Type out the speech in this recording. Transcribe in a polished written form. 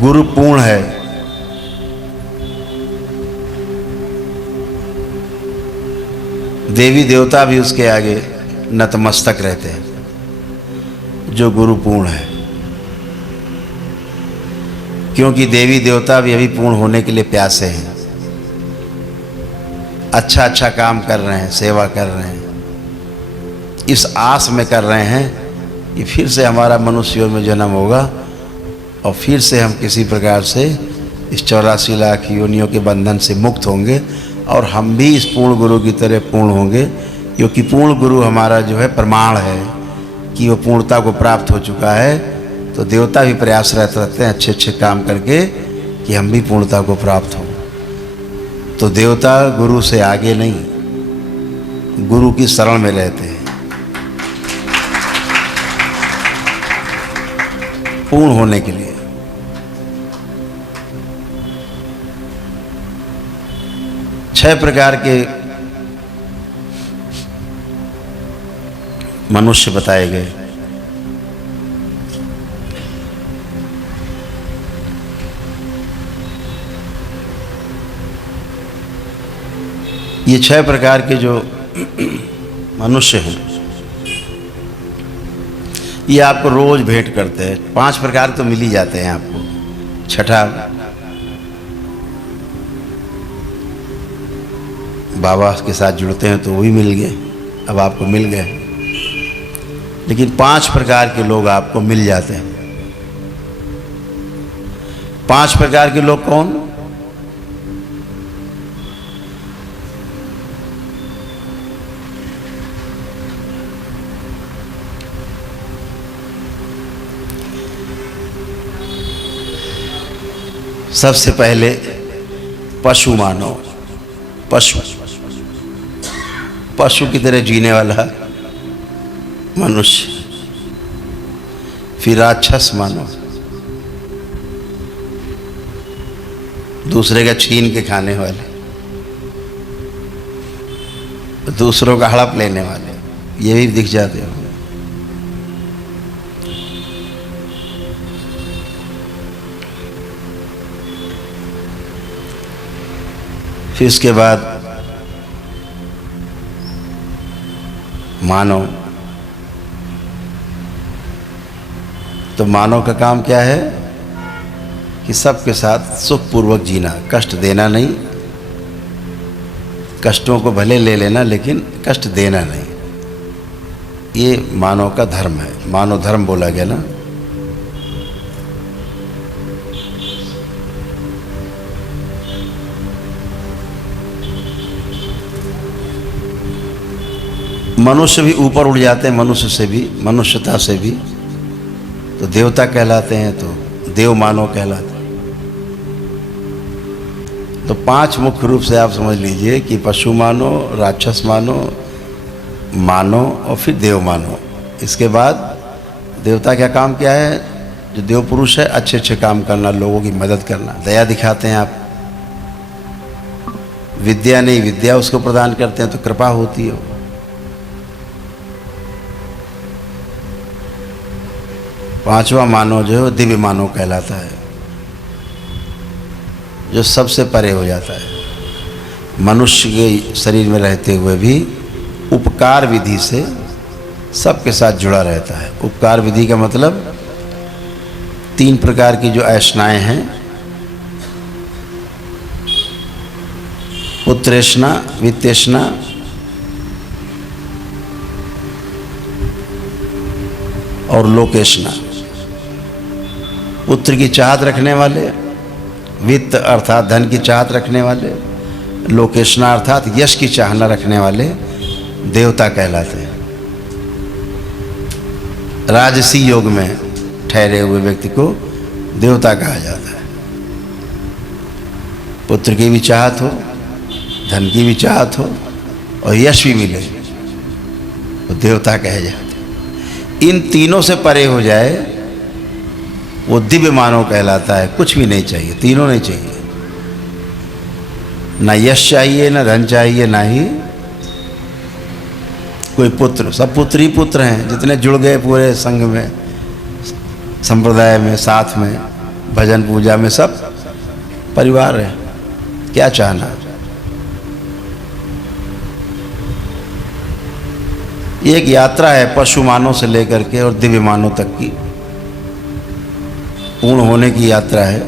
गुरु पूर्ण है, देवी देवता भी उसके आगे नतमस्तक रहते हैं जो गुरु पूर्ण है, क्योंकि देवी देवता भी अभी पूर्ण होने के लिए प्यासे हैं, अच्छा अच्छा काम कर रहे हैं, सेवा कर रहे हैं, इस आस में कर रहे हैं कि फिर से हमारा मनुष्य में जन्म होगा और फिर से हम किसी प्रकार से इस 84 लाख योनियों के बंधन से मुक्त होंगे और हम भी इस पूर्ण गुरु की तरह पूर्ण होंगे, क्योंकि पूर्ण गुरु हमारा जो है प्रमाण है कि वो पूर्णता को प्राप्त हो चुका है। तो देवता भी प्रयासरत रहते हैं अच्छे अच्छे काम करके कि हम भी पूर्णता को प्राप्त हों। तो देवता गुरु से आगे नहीं, गुरु की शरण में रहते हैं पूर्ण होने के लिए। छह प्रकार के मनुष्य बताए गए। ये छह प्रकार के जो मनुष्य हैं ये आपको रोज भेंट करते हैं। 5 प्रकार तो मिल ही जाते हैं आपको। छठा बाबा के साथ जुड़ते हैं तो वही मिल गए, अब आपको मिल गए। लेकिन 5 प्रकार के लोग आपको मिल जाते हैं। 5 प्रकार के लोग कौन? सबसे पहले पशु मानो, पशु की तरह जीने वाला मनुष्य। फिर राक्षस मानो, दूसरे का छीन के खाने वाले, दूसरों का हड़प लेने वाले, ये भी दिख जाते हो। फिर इसके बाद मानव। तो मानव का काम क्या है कि सबके साथ सुखपूर्वक जीना, कष्ट देना नहीं। कष्टों को भले ले लेना लेकिन कष्ट देना नहीं, ये मानव का धर्म है। मानव धर्म बोला गया ना। मनुष्य भी ऊपर उड़ जाते हैं, मनुष्य से भी, मनुष्यता से भी, तो देवता कहलाते हैं, तो देव मानव कहलाते हैं। तो 5 मुख्य रूप से आप समझ लीजिए कि पशु मानो, राक्षस मानो, मानो और फिर देव मानो। इसके बाद देवता क्या काम क्या है? जो देव पुरुष है अच्छे अच्छे काम करना, लोगों की मदद करना, दया दिखाते हैं आप। विद्या नहीं, विद्या उसको प्रदान करते हैं तो कृपा होती है। पांचवा मानव जो है वो दिव्य मानव कहलाता है, जो सबसे परे हो जाता है। मनुष्य के शरीर में रहते हुए भी उपकार विधि से सबके साथ जुड़ा रहता है। उपकार विधि का मतलब 3 प्रकार की जो ऐष्णाएं हैं, पुत्रेष्णा, वित्तेष्णा और लोकेष्णा। पुत्र की चाहत रखने वाले, वित्त अर्थात धन की चाहत रखने वाले, लोकेष्णा अर्थात यश की चाहना रखने वाले देवता कहलाते हैं। राजसी योग में ठहरे हुए व्यक्ति को देवता कहा जाता है। पुत्र की भी चाहत हो, धन की भी चाहत हो और यश भी मिले तो देवता कहे जाते हैं। इन तीनों से परे हो जाए वो दिव्य मानव कहलाता है। कुछ भी नहीं चाहिए, तीनों नहीं चाहिए, ना यश चाहिए, ना धन चाहिए, ना ही कोई पुत्र। सब पुत्र ही पुत्र हैं, जितने जुड़ गए पूरे संघ में, संप्रदाय में, साथ में, भजन पूजा में सब परिवार है, क्या चाहना। ये एक यात्रा है पशु मानव से लेकर के और दिव्य मानव तक की, पूर्ण होने की यात्रा है।